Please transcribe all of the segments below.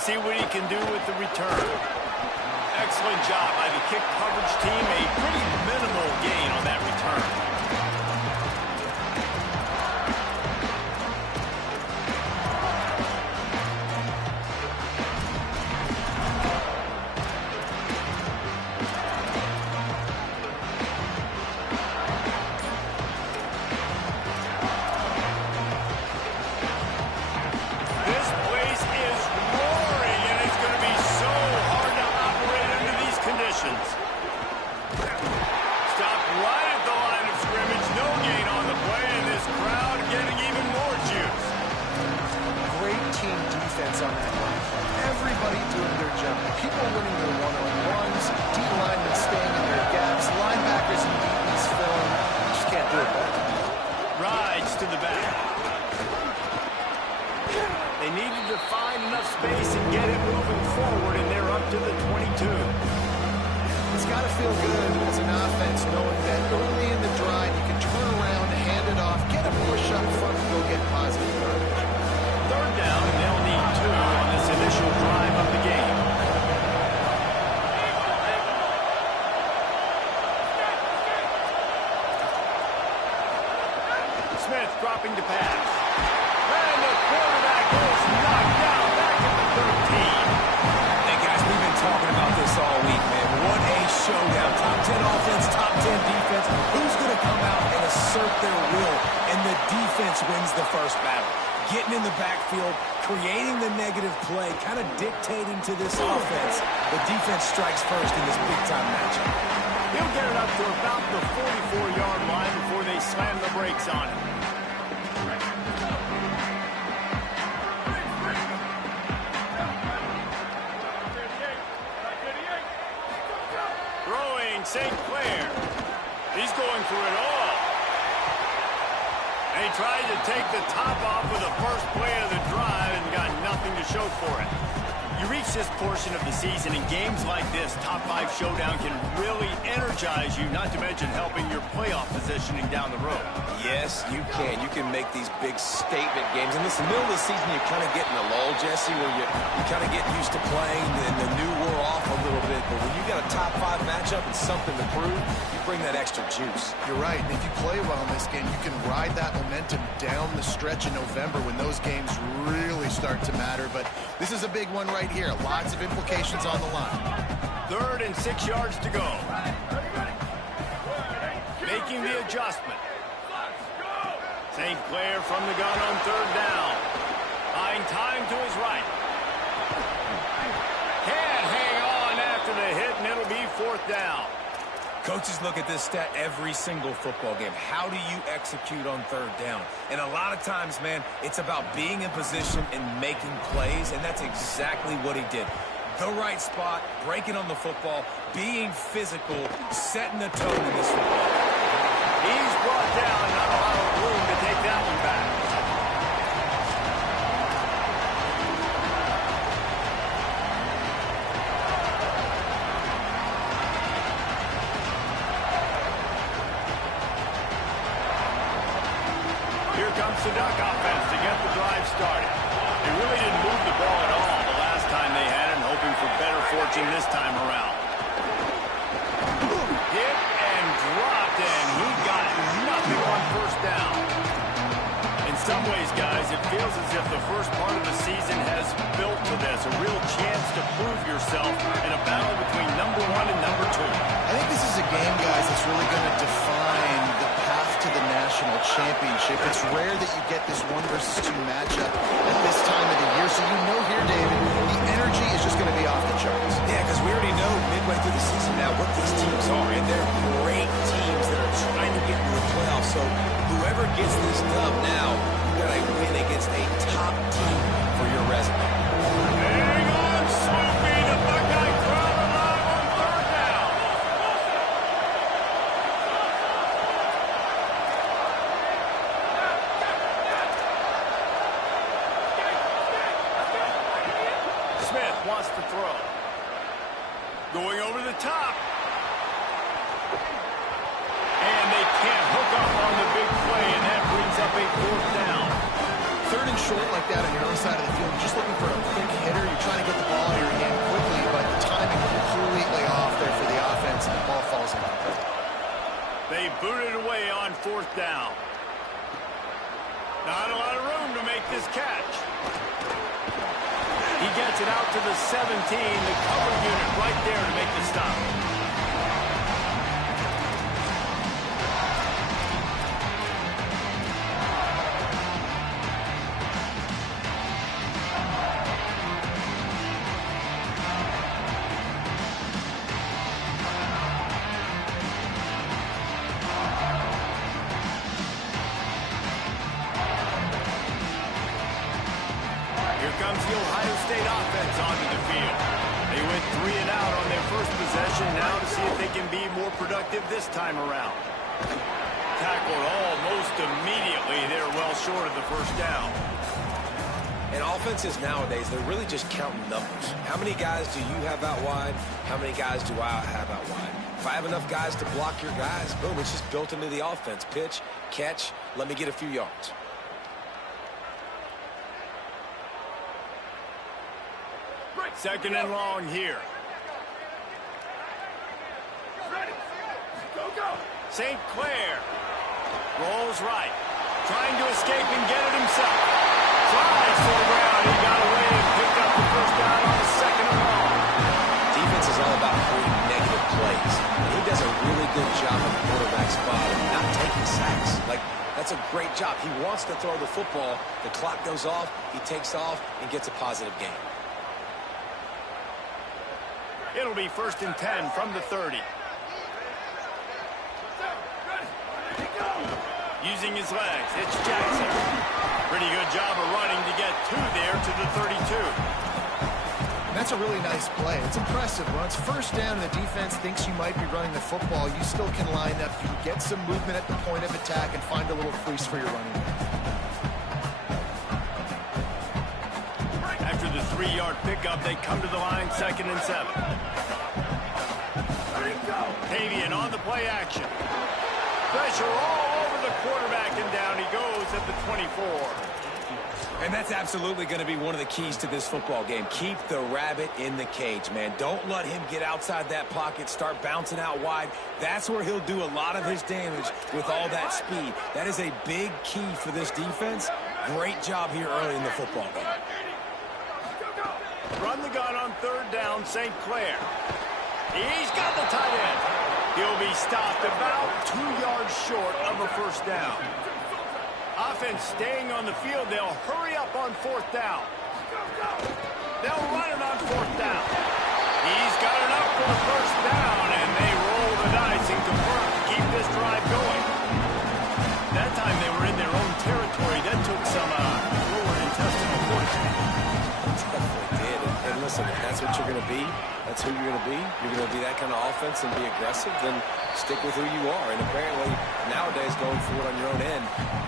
Let's see what he can do with the return. Excellent job by the kick coverage team. A pretty minimal gain on that return. On that line. Everybody doing their job. People winning their one-on-ones, D-linemen staying in their gaps, linebackers and DBs filling. You just can't do it better. Rides to the back. They needed to find enough space and get it moving forward, and they're up to the 22. It's got to feel good as an offense knowing that early in the drive you can turn around, hand it off, get a push up front, and go get positive yardage. Third down, and they'll need 2 on this initial drive of the game. Smith dropping to pass. And the quarterback is knocked down back at the 13. Hey, guys, we've been talking about this all week, man. What a showdown. Top 10 offense, top 10 defense. Who's going to come out and assert their will? And the defense wins the first battle. Getting in the backfield, creating the negative play, kind of dictating to this offense. The defense strikes first in this big-time matchup. He'll get it up to about the 44-yard line before they slam the brakes on him. Throwing St. Clair. He's going for it all. And he tried to take the top off with the first play of the drive and got nothing to show for it. You reach this portion of the season, in games like this, top 5 showdown can really energize you, not to mention helping your playoff positioning down the road. Yes, you can. You can make these big statement games. And listen, middle of the season, you kind of get in a lull, Jesse, where you kind of get used to playing, and the new wore off a little bit. But when you got a top 5 matchup and something to prove, you bring that extra juice. You're right. And if you play well in this game, you can ride that momentum down the stretch in November when those games really start to matter. But this is a big one right here. Lots of implications on the line. 3rd and 6 yards to go. Making the adjustment. St. Clair from the gun on 3rd down. Buying time to his right. Can't hang on after the hit, and it'll be 4th down. Coaches look at this stat every single football game. How do you execute on 3rd down? And a lot of times, man, it's about being in position and making plays, and that's exactly what he did. The right spot, breaking on the football, being physical, setting the tone in this football. He's brought down, not a lot of room to take that one back. Here comes the Duck offense to get the drive started. They really didn't move the ball at all the last time they had it, hoping for better fortune this time around. Hit and dropped, and he got nothing on 1st down. In some ways, guys, it feels as if the first part of the season has built to this, a real chance to prove yourself in a battle between number 1 and number 2. I think this is a game, guys, that's really going to define the path to the national championship. It's rare that you get this 1 versus 2 matchup at this time of the year. So you know here, David, the energy is just going to be off the charts. Yeah, because we already know midway through the season now what these teams are. And they're great teams that are trying to get into the playoffs. So whoever gets this dub now, you got to win against a top team for your resume. Hang on, Snoopy. The Buckeye crowd alive on 3rd down. Smith wants to throw. Going over the top. And they can't hook up on the big play, and that brings up a 4th down. third and short like that on your own side of the field, you're just looking for a quick hitter. You're trying to get the ball into your hand quickly, but the timing completely off there for the offense, and the ball falls incomplete. They booted away on fourth down. Not a lot of room to make this catch. He gets it out to the 17, the cover unit right there to make the stop. Comes the Ohio State offense onto the field. They went 3 and out on their first possession, now to see if they can be more productive this time around. Tackled almost immediately. They're well short of the first down. And offenses nowadays, they're really just counting numbers. How many guys do you have out wide? How many guys do I have out wide? If I have enough guys to block your guys, boom, it's just built into the offense. Pitch, catch, let me get a few yards. Second and long here. St. Clair rolls right, trying to escape and get it himself. Flies to the ground. He got away and picked up the first down on the second and long. Defense is all about creating negative plays. And he does a really good job in the quarterback spot of not taking sacks. Like, that's a great job. He wants to throw the football. The clock goes off. He takes off and gets a positive gain. It'll be 1st and 10 from the 30. Using his legs, it's Jackson. Pretty good job of running to get there to the 32. That's a really nice play. It's impressive. When it's first down and the defense thinks you might be running the football, you still can line up. You can get some movement at the point of attack and find a little crease for your running back. After the 3-yard pickup, they come to the line, 2nd and 7. Tavian on the play action. Pressure all over the quarterback, and down he goes at the 24. And that's absolutely going to be one of the keys to this football game. Keep the rabbit in the cage, man. Don't let him get outside that pocket, start bouncing out wide. That's where he'll do a lot of his damage with all that speed. That is a big key for this defense. Great job here early in the football game. Run the gun on 3rd down, St. Clair. He's got the tight end. He'll be stopped about 2 yards short of a first down. Offense staying on the field. They'll hurry up on 4th down. They'll run it on 4th down. He's got enough for the first down, and they roll the dice and confirm to keep this drive going. That time they were in their own territory. That took some lower intestinal fortitude. Definitely did. And listen, if that's what you're going to be, that's who you're going to be. You're going to be that kind of offense and be aggressive, then stick with who you are. And apparently, nowadays, going for it on your own end,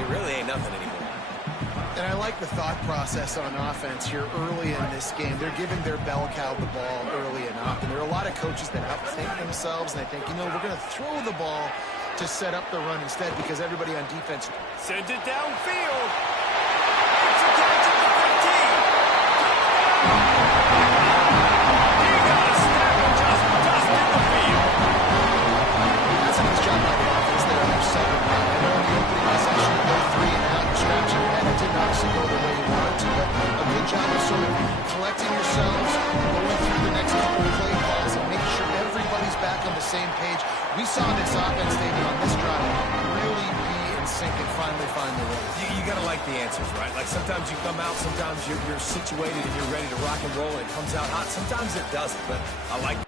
it really ain't nothing anymore. And I like the thought process on offense here early in this game. They're giving their bell cow the ball early enough. And there are a lot of coaches that outthink themselves, and they think, you know, we're going to throw the ball to set up the run instead because everybody on defense sends it downfield. It's a catch at the 15. He got a step and just dusted the field. That's a nice job by the offense there on their second round. I know in the opening possession, you go 3 and out, and scratch your head. It didn't obviously go the way you wanted to, but a good job of sort of collecting yourselves, going through the next couple of play calls, and making sure everybody's back on the same page. We saw this offense, David, on this drive really be in sync and finally find the way. You got to like the answers, right? Like sometimes you come out, sometimes you're situated and you're ready to rock and roll and it comes out hot. Sometimes it doesn't, but I like